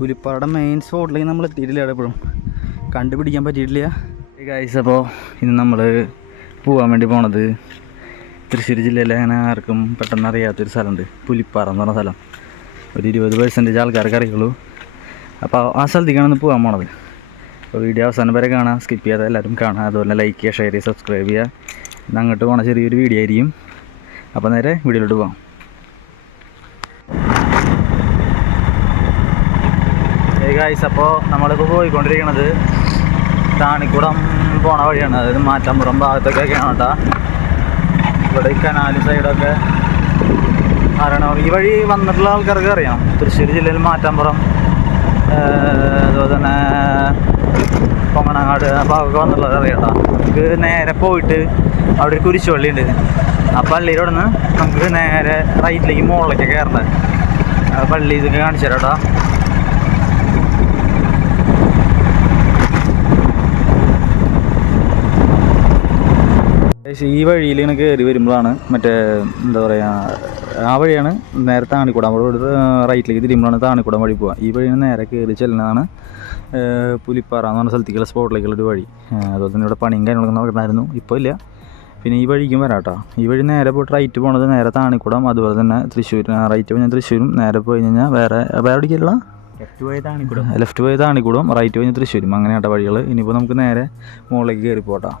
പുലിപ്പാറയുടെ main സ്പോട്ടിലേക്ക് നമ്മൾ എത്തിയിട്ടില്ല. എപ്പോഴും കണ്ടുപിടിക്കാൻ പറ്റിയിട്ടില്ല ഗൈസ്. അപ്പോൾ ഇന്ന് നമ്മൾ പോകാൻ വേണ്ടി പോണത് തൃശ്ശൂർ ജില്ലയിലെ അങ്ങനെ ആർക്കും പെട്ടെന്ന് അറിയാത്തൊരു സ്ഥലമുണ്ട്, പുലിപ്പാറ എന്ന് പറഞ്ഞ സ്ഥലം. ഒരു 20% ആൾക്കാർക്ക് അറിയുള്ളൂ. അപ്പോൾ ആ സ്ഥലത്തേക്കാണ് പോകാൻ പോണത്. അപ്പോൾ വീഡിയോ അവസാനം വരെ കാണാം, സ്കിപ്പ് ചെയ്യാതെ എല്ലാവരും കാണാം. അതുപോലെ ലൈക്ക് ചെയ്യുക, ഷെയർ ചെയ്യുക, സബ്സ്ക്രൈബ് ചെയ്യുക. ഇന്ന് അങ്ങോട്ട് പോകണ ചെറിയൊരു വീഡിയോ ആയിരിക്കും. അപ്പോൾ നേരെ വീഡിയോയിലോട്ട് പോകാം. ഗൈസ്, അപ്പോൾ നമ്മളിപ്പോൾ പോയിക്കൊണ്ടിരിക്കുന്നത് താണിക്കുടം പോണ വഴിയാണ്. അതായത് മാറ്റാമ്പുറം ഭാഗത്തൊക്കെയാണ് കേട്ടോ. ഇവിടെ ഈ കനാല് സൈഡൊക്കെ അറിയണം. ഈ വഴി വന്നിട്ടുള്ള ആൾക്കാർക്ക് അറിയാം. തൃശ്ശൂർ ജില്ലയിൽ മാറ്റാമ്പുറം, അതുപോലെ തന്നെ കൊങ്ങണങ്ങാട് ആ ഭാഗമൊക്കെ വന്നിട്ടുള്ളത് അറിയാം കേട്ടോ. നമുക്ക് നേരെ പോയിട്ട് അവിടെ ഒരു കുരിശുപള്ളി ഉണ്ട്. ആ പള്ളിയിലൂടെ നിന്ന് നമുക്ക് നേരെ റൈറ്റിലേക്ക് മുകളിലേക്ക് കയറേണ്ടത്. പള്ളി ഇതൊക്കെ കാണിച്ചു തരാം കേട്ടോ. ഈ വഴിയിൽ ഇങ്ങനെ കയറി വരുമ്പോഴാണ് മറ്റേ എന്താ പറയുക, ആ വഴിയാണ് നേരെ താണിക്കുടം. അവിടെ റൈറ്റിലേക്ക് തിരിയുമ്പോഴാണ് താണിക്കുടം വഴി പോവുക. ഈ വഴിയാണ് നേരെ കയറി ചെല്ലുന്നതാണ് പുലിപ്പാറ എന്ന് പറഞ്ഞ സ്ഥലത്തേക്കുള്ള സ്പോട്ടിലേക്കുള്ളൊരു വഴി. അതുപോലെ തന്നെ ഇവിടെ പണിയും കാര്യങ്ങളൊക്കെ നടക്കുന്നായിരുന്നു, ഇപ്പോൾ ഇല്ല. പിന്നെ ഈ വഴിക്കും വരാം കേട്ടോ. ഈ വഴി നേരെ പോയിട്ട് റൈറ്റ് പോണത് നേരെ താണിക്കുടം, അതുപോലെ തന്നെ തൃശ്ശൂർ. റൈറ്റ് പോയി തൃശ്ശൂരും, നേരെ പോയി കഴിഞ്ഞാൽ വേറെ എവിടേക്കല്ല, ലെഫ്റ്റ് പോയി താണിക്കുടം, റൈറ്റ് പോയി തൃശ്ശൂരും. അങ്ങനെ കേട്ടോ വഴികൾ. ഇനിയിപ്പോൾ നമുക്ക് നേരെ മുകളിലേക്ക് കയറി പോട്ടാ.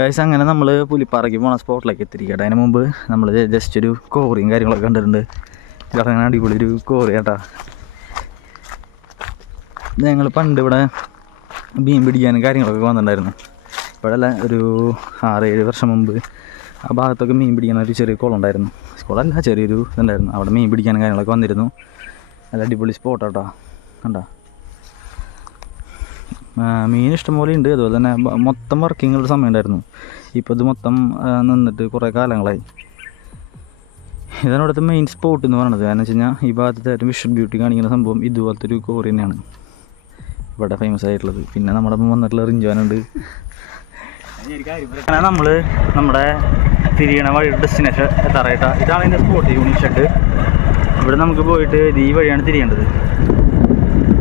ഗൈസ്, അങ്ങനെ നമ്മൾ പുലിപ്പാറയ്ക്ക് പോണ സ്പോട്ടിലേക്ക് എത്തിയിരിക്കട്ടെ. അതിന് മുമ്പ് നമ്മൾ ജസ്റ്റ് ഒരു കോറിയും കാര്യങ്ങളൊക്കെ കണ്ടിട്ടുണ്ട്. അങ്ങനെ അടിപൊളി ഒരു കോറി കേട്ടോ. ഞങ്ങൾ പണ്ട് ഇവിടെ മീൻ പിടിക്കാനും കാര്യങ്ങളൊക്കെ വന്നിട്ടുണ്ടായിരുന്നു. ഇപ്പോഴല്ല, ഒരു 6-7 വർഷം മുമ്പ് ആ ഭാഗത്തൊക്കെ മീൻ പിടിക്കാൻ ഒരു ചെറിയ കുളം ഉണ്ടായിരുന്നു. കുളമല്ല, ചെറിയൊരു ഇതുണ്ടായിരുന്നു. അവിടെ മീൻ പിടിക്കാനും കാര്യങ്ങളൊക്കെ വന്നിരുന്നു. നല്ല അടിപൊളി സ്പോട്ട് കേട്ടോ. കണ്ടോ, മീൻ ഇഷ്ടംപോലെ ഉണ്ട്. അതുപോലെ തന്നെ മൊത്തം വർക്കിങ്ങുള്ള സമയം ഉണ്ടായിരുന്നു. ഇപ്പോൾ ഇത് മൊത്തം നിന്നിട്ട് കുറേ കാലങ്ങളായി. ഇതാണ് ഇവിടുത്തെ മെയിൻ സ്പോട്ട് എന്ന് പറയുന്നത്. കാരണം വെച്ച് കഴിഞ്ഞാൽ ഈ ഭാഗത്തെ ഏറ്റവും വിഷ്വൽ ബ്യൂട്ടി കാണിക്കുന്ന സംഭവം ഇതുപോലത്തെ ഒരു കോറി തന്നെയാണ് ഇവിടെ ഫേമസ് ആയിട്ടുള്ളത്. പിന്നെ നമ്മുടെ വന്നിട്ടുള്ള റിഞ്ചാനുണ്ട്. അങ്ങനെ നമ്മൾ നമ്മുടെ തിരിയണ വഴി ഡെസ്റ്റിനേഷൻ എത്താറായിട്ടാണ്. ഇതാണ് ഇതിൻ്റെ സ്പോട്ട്, യൂണിക് ഷെഡ്. ഇവിടെ നമുക്ക് പോയിട്ട് ഈ വഴിയാണ് തിരിയേണ്ടത്.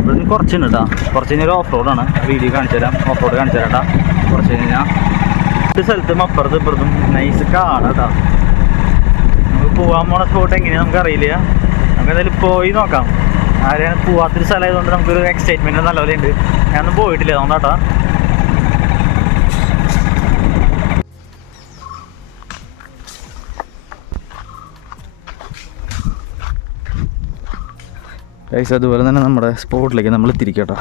ഇവിടുന്ന് കുറച്ചുണ്ട് കേട്ടോ. കുറച്ച് കഴിഞ്ഞാൽ ഓഫ് റോഡാണ്. വീഡിയോ കാണിച്ചു തരാം, ഓഫ് റോഡ് കാണിച്ചു തരാം കേട്ടോ. കുറച്ച് കഴിഞ്ഞാൽ ഒരു സ്ഥലത്തും അപ്പുറത്തും ഇപ്പുറത്തും നൈസ് കാണാം കേട്ടോ. നമുക്ക് പോകാൻ പോണ സ്പോട്ട് എങ്ങനെയാണ് നമുക്കറിയില്ല. നമുക്ക് എന്തായാലും പോയി നോക്കാം. ആരെയാണ് പോവാത്തൊരു സ്ഥലമായതുകൊണ്ട് നമുക്കൊരു എക്സൈറ്റ്മെൻറ്റ് നല്ലപോലെ ഉണ്ട്. ഞാനൊന്നും പോയിട്ടില്ല അതുകൊണ്ടാട്ടോ. ഗൈസ്, അതുപോലെ തന്നെ നമ്മുടെ സ്പോട്ടിലേക്ക് നമ്മൾ എത്തിയിരിക്കട്ടോ.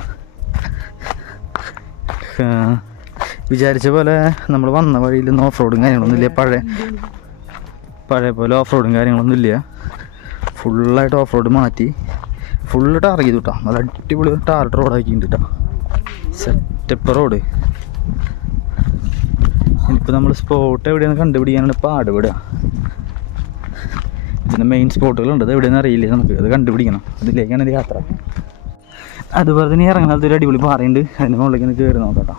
വിചാരിച്ച പോലെ നമ്മൾ വന്ന വഴിയിലൊന്നും ഓഫ് റോഡും കാര്യങ്ങളൊന്നുമില്ല. പഴയ പോലെ ഓഫ് റോഡും കാര്യങ്ങളൊന്നുമില്ല. ഫുള്ളായിട്ട് ഓഫ് റോഡ് മാറ്റി ഫുള്ള് ടാർ ചെയ്തു കേട്ടോ. നല്ല അടിപൊളി ടാർട്ട് റോഡാക്കിയിട്ടുണ്ട് കേട്ടോ. Setup road. ഇനിയിപ്പോൾ നമ്മൾ സ്പോട്ട് എവിടെയാണ് കണ്ടുപിടിക്കാനാണ് പാടുപെടുക. ഇതിൻ്റെ മെയിൻ സ്പോട്ടുകളുണ്ട്, അത് എവിടെയെന്ന് അറിയില്ല നമുക്ക്. അത് കണ്ടുപിടിക്കണം. അതിലേക്കാണ് ഒരു യാത്ര. അതുപോലെ തന്നെ ഇറങ്ങുന്നത് ഒരു അടിപൊളി പാറയുണ്ട്. അതിൻ്റെ മുകളിലേക്ക് കയറി നോക്കാം കേട്ടോ.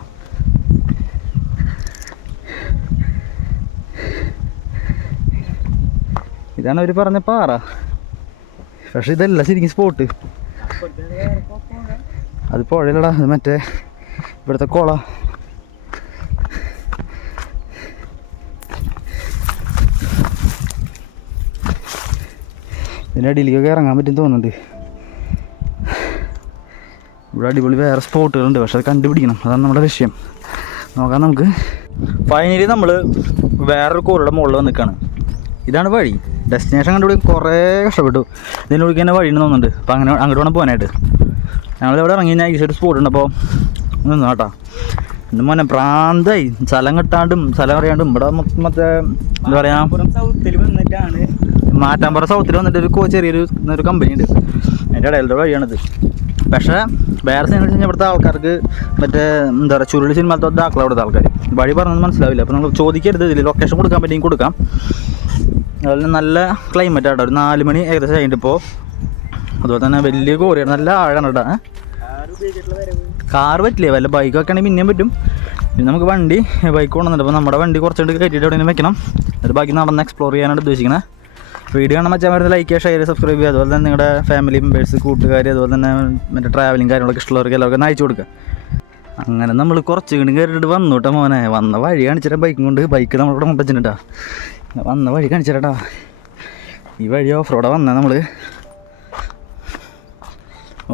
ഇതാണ് അവർ പറഞ്ഞ പാറ, പക്ഷെ ഇതല്ല ശരിക്കും സ്പോട്ട്. അത് പുഴയിലടാ, അത് മറ്റേ ഇവിടുത്തെ കുള. ഇതിൻ്റെ അടിയിലേക്കൊക്കെ ഇറങ്ങാൻ പറ്റും തോന്നുന്നുണ്ട്. ഇവിടെ അടിപൊളി വേറെ സ്പോട്ടുകളുണ്ട്, പക്ഷെ അത് കണ്ടുപിടിക്കണം. അതാണ് നമ്മുടെ ലക്ഷ്യം. നോക്കാം നമുക്ക്. ഫൈനലി നമ്മൾ വേറൊരു കോറിയുടെ മുകളിൽ വന്നിക്കാണ്. ഇതാണ് വഴി. ഡെസ്റ്റിനേഷൻ കണ്ടുപിടിക്കാൻ കുറേ കഷ്ടപ്പെട്ടു. ഇതിനുള്ളിൽ തന്നെ വഴി തോന്നുന്നുണ്ട്. അപ്പോൾ അങ്ങനെ അങ്ങോട്ട് വേണം പോകാനായിട്ട്. ഞങ്ങളിവിടെ ഇറങ്ങി കഴിഞ്ഞാൽ ഈ സൈഡ് സ്പോട്ട് ഉണ്ട്. അപ്പോൾ നിന്ന് കേട്ടോ. എൻ്റെ മോനെ പ്രാന്തായി. സ്ഥലം കിട്ടാണ്ടും സ്ഥലം അറിയാണ്ടും ഇവിടെ മറ്റേ എന്താ പറയുക, സൗത്തിൽ വന്നിട്ടാണ് മാറ്റാമ്പുറം സൗത്തിൽ വന്നിട്ട് ഒരു ചെറിയൊരു കമ്പനി ഉണ്ട്. അതിൻ്റെ ഇടയിലത്തെ വഴിയാണിത്. പക്ഷേ വേറെ സിനിമ വെച്ച് കഴിഞ്ഞാൽ ഇവിടുത്തെ ആൾക്കാർക്ക് മറ്റേ എന്താ പറയുക ചുരുളി സിനിമത്തെ ആക്കളാണ് ഇവിടുത്തെ ആൾക്കാർ. വഴി പറഞ്ഞത് മനസ്സിലാവില്ല. അപ്പോൾ നമ്മൾ ചോദിക്കരുത്, ഇതിൽ ലൊക്കേഷൻ കൊടുക്കാൻ പറ്റിയെങ്കിൽ കൊടുക്കാം. അതുപോലെ നല്ല ക്ലൈമറ്റ് ആട്ടോ. ഒരു 4 മണി ഏകദേശം കഴിഞ്ഞിട്ടിപ്പോൾ. അതുപോലെ തന്നെ വലിയ കോറിയാണ്, നല്ല ആഴാണ് കേട്ടോ. കാർ പറ്റില്ലേ, വല്ല ബൈക്കൊക്കെ ആണെങ്കിൽ പിന്നെയും പറ്റും. പിന്നെ നമുക്ക് ബൈക്ക് കൊണ്ടുവന്നിട്ട് അപ്പോൾ നമ്മുടെ വണ്ടി കുറച്ചുകൊണ്ട് കയറ്റിയിട്ട് എവിടെയെങ്കിലും വെക്കണം. അത് ബാക്കി നടന്ന് എക്സ്പ്ലോർ ചെയ്യാനാണ് ഉദ്ദേശിക്കുന്നത്. വീഡിയോ കാണാൻ വെച്ചാൽ വരുന്നത് ലൈക്ക് ചെയ്യുക, ഷെയർ ചെയ്യുക, സബ്സ്ക്രൈബ് ചെയ്യുക. അതുപോലെ തന്നെ നിങ്ങളുടെ ഫാമിലി മെമ്പേഴ്സ്, കൂട്ടുകാർ, അതുപോലെ തന്നെ മറ്റേ ട്രാവലിങ് കാര്യങ്ങളൊക്കെ ഇഷ്ടമുള്ളവർക്ക് എല്ലാവർക്കും അയച്ചു കൊടുക്കുക. അങ്ങനെ നമ്മൾ കുറച്ച് കിണി കയറിയിട്ട് വന്നു കേട്ടോ മോനെ. വന്ന വഴി കാണിച്ചിട്ട് ബൈക്കും കൊണ്ട്, ബൈക്ക് നമ്മളിവിടെ കൊണ്ടുവച്ചിട്ടാ. വന്ന വഴി കാണിച്ചിട്ടാ. ഈ വഴി ഓഫ് റോഡാണ് വന്നത്. നമ്മൾ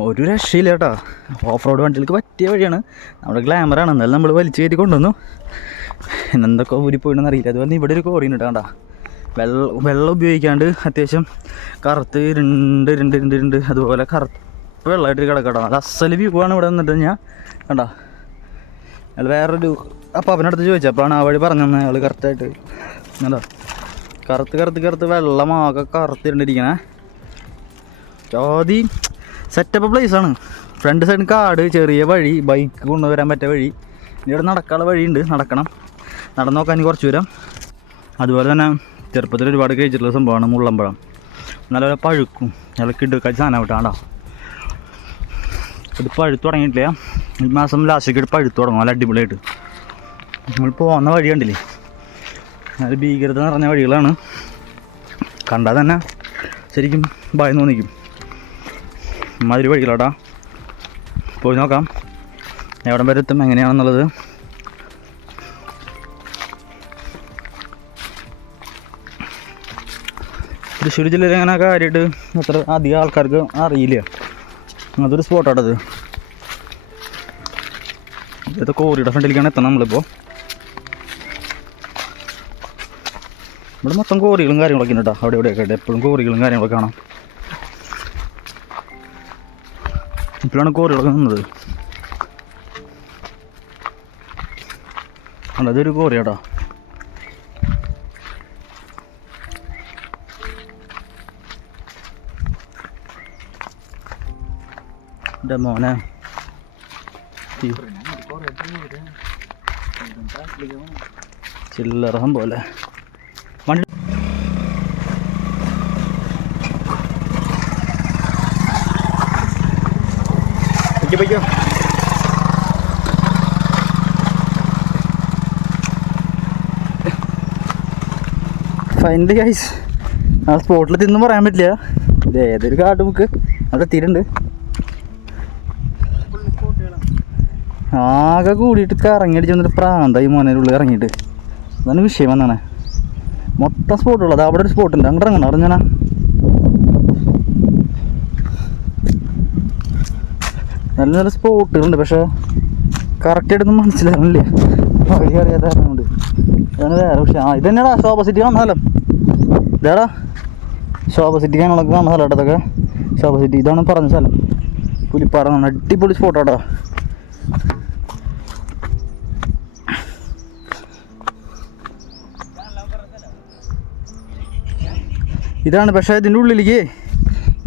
ഒരു രക്ഷയില്ല കേട്ടോ. ഓഫ് റോഡ് വണ്ടികൾക്ക് പറ്റിയ വഴിയാണ്. നമ്മുടെ ഗ്ലാമറാണ്. എന്നാലും നമ്മൾ വലിച്ചു കയറ്റി കൊണ്ടുവന്നു. എന്തൊക്കെ ഊരിപ്പോയിട്ടെന്ന് അറിയില്ല. അതുപോലെ ഇവിടെ ഒരു കോറിയുണ്ട് കേട്ടോ. വെള്ളം ഉപയോഗിക്കാണ്ട് അത്യാവശ്യം കറുത്ത് ഇരുണ്ട് അതുപോലെ കറുപ്പ് വെള്ളമായിട്ട് കിടക്കട്ടോ. അത് അസല് വ്യൂ ആണ് ഇവിടെ നിന്നിട്ട് ഞാൻ കണ്ടോ. അയാൾ വേറൊരു അപ്പം അവനടുത്ത് ചോദിച്ചു. അപ്പോഴാണ് ആ വഴി പറഞ്ഞു തന്നെ അയാൾ കറക്റ്റായിട്ട് കണ്ടോ. കറുത്ത് വെള്ളമാകെ കറുത്തിരുണ്ടിരിക്കണേ. ജാതി സെറ്റപ്പ് പ്ലേസാണ്. ഫ്രണ്ട് സൈഡ് കാട്, ചെറിയ വഴി, ബൈക്ക് കൊണ്ടുവരാൻ പറ്റിയ വഴി. ഇവിടെ നടക്കാനുള്ള വഴിയുണ്ട്, നടക്കണം. നടന്നു നോക്കാൻ കുറച്ച് ദൂരം. അതുപോലെ തന്നെ ചെറുപ്പത്തിൽ ഒരുപാട് കഴിച്ചിട്ടുള്ള സംഭവമാണ് മുള്ളമ്പഴം. നല്ലപോലെ പഴുക്കും, നല്ല കിടുക്കാച്ച സാധനം വിട്ടാണ്ടോ. ഇത് പഴുത്ത് തുടങ്ങിയിട്ടില്ല. ഈ മാസം ലാസ്റ്റൊക്കെ പഴുത്ത് തുടങ്ങും നല്ല അടിപൊളിയായിട്ട്. നമ്മൾ പോകുന്ന വഴി കണ്ടില്ലേ, നല്ല ഭീകരത നിറഞ്ഞ വഴികളാണ്. കണ്ടാൽ തന്നെ ശരിക്കും ഭയം തോന്നിക്കും. അമ്മാതിരി വഴികളാട്ടാ. പോയി നോക്കാം എവിടം വരെ എത്തും എങ്ങനെയാണെന്നുള്ളത്. തൃശ്ശൂർ ജില്ലയിൽ അങ്ങനെ കാര്യമായിട്ട് അത്ര അധികം ആൾക്കാർക്ക് അറിയില്ല. അതൊരു സ്പോട്ടാട്ടത്. ഇതൊക്കെ കോറിയുടെ ഫ്രണ്ടിലേക്കാണ് എത്തണം നമ്മളിപ്പോൾ. ഇവിടെ മൊത്തം കോറികളും കാര്യങ്ങളൊക്കെ ഉണ്ട് കേട്ടോ. അവിടെ ഇവിടെയൊക്കെ ആയിട്ട് എപ്പോഴും കോറികളും കാര്യങ്ങളൊക്കെ കാണാം. ഇപ്പോഴാണ് കോറികളൊക്കെ നിന്നത്. അല്ല അതൊരു കോറി കേട്ടോ. എൻ്റെ മോനെ ചില്ലറ സംഭവല്ലേ വണ്ടി. പയ്യോ ഫൈനലി ഗൈസ് ആ സ്പോട്ടിൽ തിന്നും പറയാൻ പറ്റില്ല. ഇത് ഏതൊരു കാട് നമുക്ക് അവിടെ എത്തിയിട്ടുണ്ട്. ആകെ കൂടിയിട്ട് കറങ്ങിയടിച്ച് വന്നിട്ട് പ്രാന്തായി മോനേൻ്റെ ഉള്ളിൽ ഇറങ്ങിയിട്ട്. അതാണ് വിഷയം വന്നാണ്. മൊത്തം സ്പോട്ടുള്ളത്. അവിടെ ഒരു സ്പോട്ടുണ്ട്, അങ്ങോട്ട് ഇറങ്ങണം. അവിടെ ഞാൻ നല്ല നല്ല സ്പോട്ടുകളുണ്ട്. പക്ഷേ കറക്റ്റായിട്ടൊന്നും മനസ്സിലാവുന്നില്ല, വഴി അറിയാതെ ഇറങ്ങുന്നുണ്ട്. അതാണ് വേറെ വിഷയം. ഇത് തന്നെയാടാ ശോഭ സിറ്റി കാണുന്ന സ്ഥലം. ഇതാടാ ശോഭ സിറ്റി കാണുന്നതൊക്കെ കാണുന്ന സ്ഥലം കേട്ടോ. അതൊക്കെ ശോഭ സിറ്റി. ഇതാണ് പറഞ്ഞ സ്ഥലം. പുലിപ്പാറ. അടിപൊളി സ്പോട്ടാട്ടോ. ഇതാണ്. പക്ഷേ ഇതിൻ്റെ ഉള്ളിലേക്ക്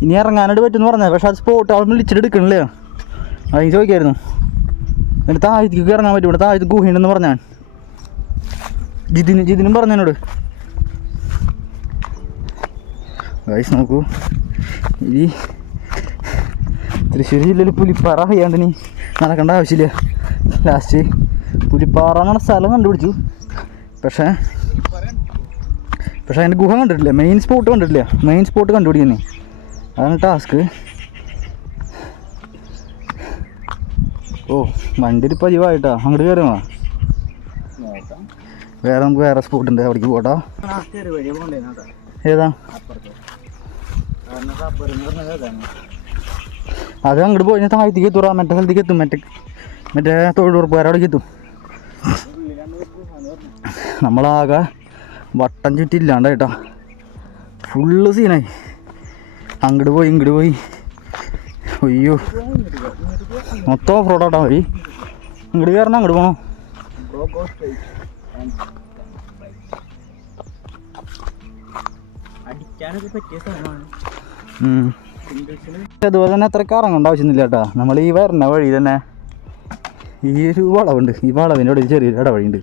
ഇനി ഇറങ്ങാനായിട്ട് പറ്റുമെന്ന് പറഞ്ഞത്. പക്ഷേ അത് സ്പോട്ട് അവിടെ വിളിച്ചിട്ട് എടുക്കണില്ല. അതിന് ചോദിക്കായിരുന്നു. എന്നിട്ട് താഴത്തേക്ക് ഇറങ്ങാൻ പറ്റും. ഇവിടെ താഴത്ത് ഗുഹയുണ്ടെന്ന് പറഞ്ഞാൽ ജിതിനും പറഞ്ഞതിനോട്. ഗൈസ് നോക്കൂ, ഈ തൃശ്ശൂർ ജില്ലയിൽ പുലിപ്പാറ അറിയാണ്ട് നീ നടക്കേണ്ട ആവശ്യമില്ല. ലാസ്റ്റ് പുലിപ്പാറ എന്നുള്ള സ്ഥലം കണ്ടുപിടിച്ചു. പക്ഷേ അതിൻ്റെ ഗുഹ കണ്ടിട്ടില്ല, മെയിൻ സ്പോട്ട് കണ്ടിട്ടില്ല. മെയിൻ സ്പോട്ട് കണ്ടുപിടിക്കുന്നേ, അതാണ് ടാസ്ക്. ഓ വണ്ടി ഒരു പതിവായിട്ടാ. അങ്ങോട്ട് കയറുമോ? നമുക്ക് വേറെ സ്പോട്ടുണ്ട്, അവിടേക്ക് പോട്ടാ. ഏതാ അത്? അങ്ങോട്ട് പോയി താഴത്തേക്ക് എത്തൂറാ. മറ്റേ സ്ഥലത്തേക്ക് എത്തും. മറ്റേ തൊഴിലുറപ്പുകാരവിടേക്ക് എത്തും. നമ്മളാകെ വട്ടം ചുറ്റില്ലാണ്ടായിട്ടാ. ഫുള്ള് സീനായി. അങ്ങോട്ട് പോയി അയ്യോ മൊത്തം ഓഫ് റോഡാട്ടാ വഴി. അങ്ങോട്ട് കയറണം, അങ്ങോട്ട് പോകണം. അടിക്കാനൊക്കെ പറ്റിയ സ്ഥലമാണ്. അതുപോലെ തന്നെ അത്ര കറങ്ങേണ്ട ആവശ്യമൊന്നുമില്ല കേട്ടോ. നമ്മൾ ഈ വരുന്ന വഴി തന്നെ ഈ ഒരു വളവുണ്ട്, ഈ വളവിൻ്റെ അവിടെ ചെറിയൊരു ഇടവഴിയുണ്ട്.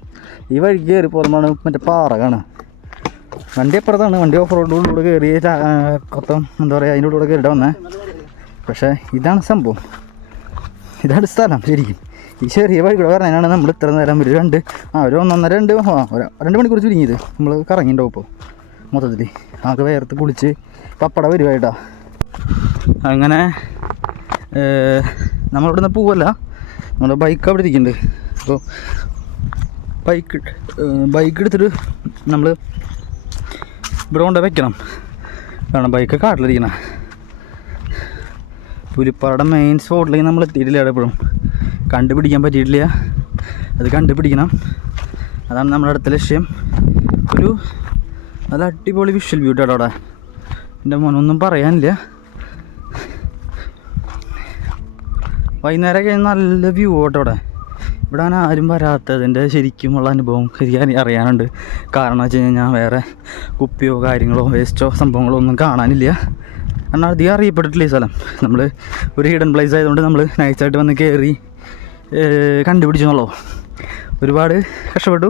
ഈ വഴി കയറി പോകുമ്പോഴാണ് മറ്റേ പാറ കാണുക. വണ്ടി അപ്പുറത്താണ്, വണ്ടി ഓഫ് റോഡിലൂടെ കയറി കൊത്തം എന്താ പറയുക അതിൻ്റെ ഉള്ളിലൂടെ കയറിയിട്ട് വന്നേ. പക്ഷേ ഇതാണ് സംഭവം, ഇതാണ് സ്ഥലം ശരിക്കും. ഈ ചെറിയ വഴി കൂടെ പറഞ്ഞാണ് നമ്മൾ ഇത്ര നേരം ഒരു 2 മണിക്കൂർ ചുരുങ്ങിയത് നമ്മൾ കറങ്ങിയിട്ടുണ്ടാവും. ഇപ്പോൾ മൊത്തത്തിൽ ആകെ വേർത്ത് കുളിച്ച് പപ്പട വരുവായിട്ടാ. അങ്ങനെ നമ്മളിവിടെ നിന്ന് പോവല്ല, നമ്മുടെ ബൈക്ക് അവിടെ ഇരിക്കുന്നുണ്ട്. അപ്പോൾ ബൈക്ക് എടുത്തിട്ട് നമ്മൾ ഇവിടെ കൊണ്ട് വെക്കണം. കാരണം ബൈക്ക് കാട്ടിലിരിക്കണം. പുലിപ്പാറയുടെ മെയിൻ സ്പോട്ടിലേക്ക് നമ്മൾ എത്തിയിട്ടില്ല. അവിടെ എപ്പോഴും കണ്ടുപിടിക്കാൻ പറ്റിയിട്ടില്ല. അത് കണ്ടുപിടിക്കണം, അതാണ് നമ്മുടെ അടുത്ത ലക്ഷ്യം. ഒരു നല്ല അടിപൊളി വിഷ്വൽ വ്യൂ കേട്ടോ അവിടെ. എൻ്റെ മോനൊന്നും പറയാനില്ല. വൈകുന്നേരം കഴിഞ്ഞ് നല്ല വ്യൂ കേട്ടോ അവിടെ. ഇവിടെ അങ്ങനെ ആരും വരാത്തതിൻ്റെ ശരിക്കുമുള്ള അനുഭവം ശരിക്കും അറിയാനുണ്ട്. കാരണം വെച്ച് കഴിഞ്ഞാൽ വേറെ കുപ്പിയോ കാര്യങ്ങളോ വേസ്റ്റോ സംഭവങ്ങളോ ഒന്നും കാണാനില്ല. കാരണം അധികം അറിയപ്പെട്ടിട്ടില്ല ഈ സ്ഥലം. നമ്മൾ ഒരു ഹിഡൻ പ്ലേസ് ആയതുകൊണ്ട് നമ്മൾ നൈസായിട്ട് വന്ന് കയറി കണ്ടുപിടിച്ചെന്നുള്ളൂ. ഒരുപാട് കഷ്ടപ്പെട്ടു.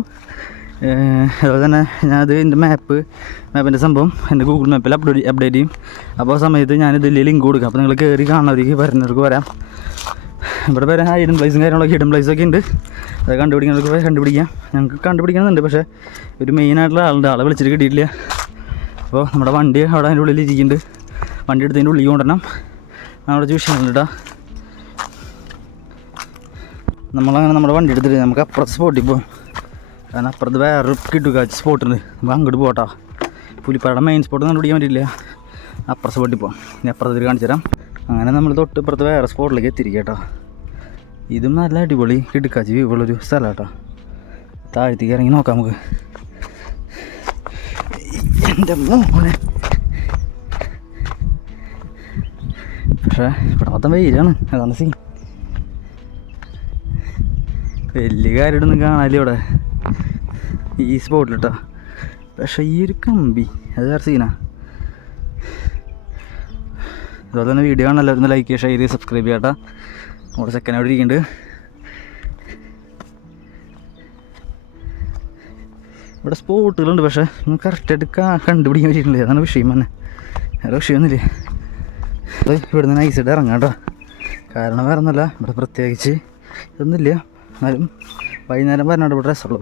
അതുപോലെ തന്നെ ഞാനത് എൻ്റെ മാപ്പിൻ്റെ സംഭവം എൻ്റെ ഗൂഗിൾ മാപ്പിൽ അപ്ഡേറ്റ് ചെയ്യും. അപ്പോൾ ആ സമയത്ത് ഞാനിതിൽ ലിങ്ക് കൊടുക്കാം. അപ്പോൾ നിങ്ങൾ കയറി കാണുന്നവർക്ക് വരുന്നവർക്ക് വരാം. ഇവിടെ വരാൻ ഹിഡൻ പ്ലേസും കാര്യങ്ങളൊക്കെ ഹിഡൻ പ്ലേസൊക്കെ ഉണ്ട്. അത് കണ്ടുപിടിക്കുന്നവർക്ക് കണ്ടുപിടിക്കാം. ഞങ്ങൾക്ക് കണ്ടുപിടിക്കണമെന്നുണ്ട്, പക്ഷേ ഒരു മെയിനായിട്ടുള്ള ആളെ വിളിച്ചിട്ട് കിട്ടിയിട്ടില്ല. അപ്പോൾ നമ്മുടെ വണ്ടി അവിടെ അതിൻ്റെ ഉള്ളിൽ ഇരിക്കുന്നുണ്ട്. വണ്ടി എടുത്തതിൻ്റെ ഉള്ളിൽ കൊണ്ടുവരണം. അവിടെ വിഷയമുണ്ട് കേട്ടോ. നമ്മളങ്ങനെ നമ്മുടെ വണ്ടി എടുത്തിട്ട് നമുക്ക് അപ്പുറത്തെ സ്പോട്ടിൽ പോകും. കാരണം അപ്പുറത്ത് വേറൊരു കിട്ടുകാച്ച സ്പോട്ടുണ്ട്. നമുക്ക് അങ്ങോട്ട് പോകട്ടോ. പുലിപ്പാറയുടെ മെയിൻ സ്പോട്ട് കണ്ടുപിടിക്കാൻ പറ്റില്ല. അപ്പുറത്തെ സ്പോട്ടിൽ പോകാം. ഞാൻ അപ്പുറത്തേക്ക് കാണിച്ചു തരാം. അങ്ങനെ നമ്മൾ തൊട്ട് ഇപ്പുറത്ത് വേറെ സ്പോട്ടിലേക്ക് എത്തിയിരിക്കുക കേട്ടോ. ഇതും നല്ല അടിപൊളി കിട്ടുക്കാച്ചി വ്യൂ ഉള്ളൊരു സ്ഥലം കേട്ടോ. താഴത്തേക്ക് ഇറങ്ങി നോക്കാം നമുക്ക്. എൻ്റെ മോനെ, പക്ഷേ ഇവിടെ മൊത്തം വെയിലാണ്, അതാണ് സീൻ. വലിയ കാര്യമായിട്ടൊന്നും കാണാനില്ല ഇവിടെ ഈ സ്പോട്ടിൽ കേട്ടോ. പക്ഷേ ഈ ഒരു കമ്പി അത് വേറെ സീനാ. അതുപോലെ തന്നെ വീഡിയോ കാണാൻ എല്ലാവരും ലൈക്ക് ചെയ്യുക, ഷെയർ ചെയ്യുക, സബ്സ്ക്രൈബ് ചെയ്യാം കേട്ടോ. നമ്മുടെ സെക്കൻഡ് അവിടെ ഇരിക്കുന്നുണ്ട്. ഇവിടെ സ്പോട്ടുകളുണ്ട്, പക്ഷേ നമുക്ക് കറക്റ്റായിട്ട് കണ്ടുപിടിക്കാൻ പറ്റിയിട്ടില്ല. അതാണ് വിഷയം തന്നെ, വേറെ വിഷയമൊന്നുമില്ല. അത് ഇവിടെ നിന്ന് നൈസായിട്ട് ഇറങ്ങാം കേട്ടോ. കാരണം വേറെ ഒന്നുമല്ല, ഇവിടെ പ്രത്യേകിച്ച് ഇതൊന്നുമില്ല. എന്നാലും വൈകുന്നേരം പറഞ്ഞാൽ ഇവിടെ രസമുള്ളൂ.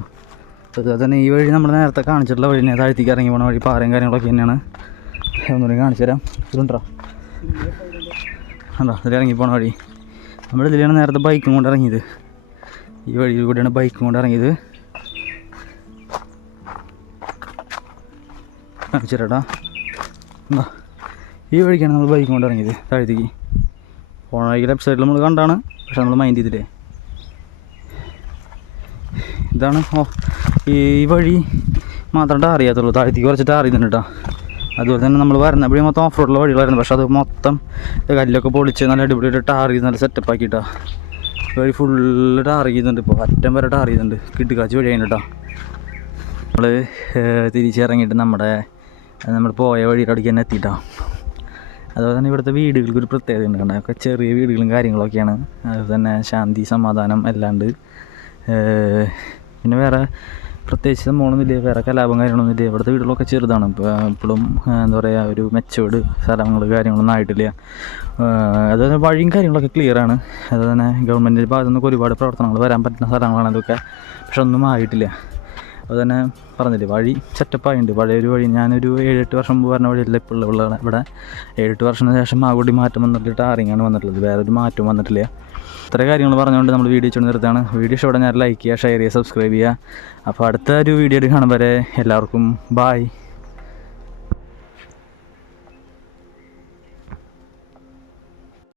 അതുപോലെ തന്നെ ഈ വഴി നമ്മൾ നേരത്തെ കാണിച്ചിട്ടുള്ള വഴി തന്നെ, താഴത്തേക്ക് ഇറങ്ങി പോകുന്ന വഴി പാറയും കാര്യങ്ങളൊക്കെ തന്നെയാണ്. ഒന്നുകൂടി കാണിച്ചു തരാം. ഇതുണ്ടോ കണ്ടോ, ഇതിൽ ഇറങ്ങി പോണ വഴി. നമ്മുടെ ഇതിലാണ് നേരത്തെ ബൈക്കും കൊണ്ട് ഇറങ്ങിയത്. ഈ വഴിയിൽ കൂടെയാണ് ബൈക്കും കൊണ്ട് ഇറങ്ങിയത്. കാണിച്ചു തരാട്ടാ. എന്താ ഈ വഴിക്കാണ് നമ്മൾ ബൈക്കും കൊണ്ട് ഇറങ്ങിയത്. താഴത്തേക്ക് പോണ വഴിക്ക് ലെഫ്റ്റ് സൈഡിൽ നമ്മൾ കണ്ടാണ്, പക്ഷെ നമ്മൾ മൈൻഡ് ചെയ്തില്ലേ. ഇതാണ് ഈ വഴി മാത്രം ടാർ ചെയ്യാത്തുള്ളൂ. താഴത്തേക്ക് കുറച്ച് ടാർ ചെയ്യുന്നുണ്ട് കേട്ടോ. അതുപോലെ തന്നെ നമ്മൾ വരുന്ന വഴി മൊത്തം ഓഫ് റോഡിലുള്ള വഴികളായിരുന്നു, പക്ഷെ അത് മൊത്തം കല്ലൊക്കെ പൊളിച്ച് നല്ല അടിപൊളിയായിട്ട് ടാർ ചെയ്ത് നല്ല സെറ്റപ്പ് ആക്കിയിട്ടാ. വഴി ഫുള്ള് ടാർ ചെയ്യുന്നുണ്ട്. ഇപ്പോൾ അറ്റം വരെ ടാർ ചെയ്യുന്നുണ്ട്. കിട്ടുകാച്ചി വഴിയാണ് കേട്ടോ. നമ്മൾ തിരിച്ചിറങ്ങിയിട്ട് നമ്മൾ പോയ വഴിയുടെ അവിടേക്ക് തന്നെ എത്തിയിട്ടാ. അതുപോലെ തന്നെ ഇവിടുത്തെ വീടുകൾക്ക് ഒരു പ്രത്യേകത ഉണ്ട്. കണ്ടോ, ഒക്കെ ചെറിയ വീടുകളും കാര്യങ്ങളൊക്കെയാണ്. അതുപോലെ തന്നെ ശാന്തി സമാധാനം എല്ലാം ഉണ്ട്. പിന്നെ വേറെ പ്രത്യേകിച്ച് സംഭവമൊന്നുമില്ല, വേറെ കലാപം കാര്യങ്ങളൊന്നുമില്ല. ഇവിടുത്തെ വീടുകളൊക്കെ ചെറുതാണ്. ഇപ്പോൾ ഇപ്പോഴും എന്താ പറയുക, ഒരു മെച്ചോട് സ്ഥലങ്ങൾ കാര്യങ്ങളൊന്നും ആയിട്ടില്ല. അതുപോലെ വഴിയും കാര്യങ്ങളൊക്കെ ക്ലിയറാണ്. അതുപോലെ തന്നെ ഗവൺമെൻറ്റിൻ്റെ ഭാഗത്തു നിന്നൊക്കെ ഒരുപാട് പ്രവർത്തനങ്ങൾ വരാൻ പറ്റുന്ന സ്ഥലങ്ങളാണ് അതൊക്കെ, പക്ഷെ ഒന്നും ആയിട്ടില്ല. അത് തന്നെ പറഞ്ഞില്ലേ, വഴി സെറ്റപ്പായിട്ടുണ്ട്. പഴയൊരു വഴി ഞാനൊരു 7-8 വർഷം മുമ്പ് പറഞ്ഞ വഴിയല്ല ഇപ്പോൾ ഉള്ള ഇവിടെ. 7-8 വർഷത്തിന് ശേഷം ആകൂടി മാറ്റം വന്നിട്ട് ടാറിങ്ങാണ് വന്നിട്ടുള്ളത്, വേറൊരു മാറ്റവും വന്നിട്ടില്ല. ഇത്ര കാര്യങ്ങൾ പറഞ്ഞുകൊണ്ട് നമ്മൾ വീഡിയോ ചെയ്ത് നിർത്താണ്. വീഡിയോ ഇഷ്ടപ്പെടാൻ ഞാൻ ലൈക്ക് ചെയ്യുക, ഷെയർ ചെയ്യുക, സബ്സ്ക്രൈബ് ചെയ്യുക. അപ്പോൾ അടുത്ത ഒരു വീഡിയോ കാണും വരെ എല്ലാവർക്കും ബായ്.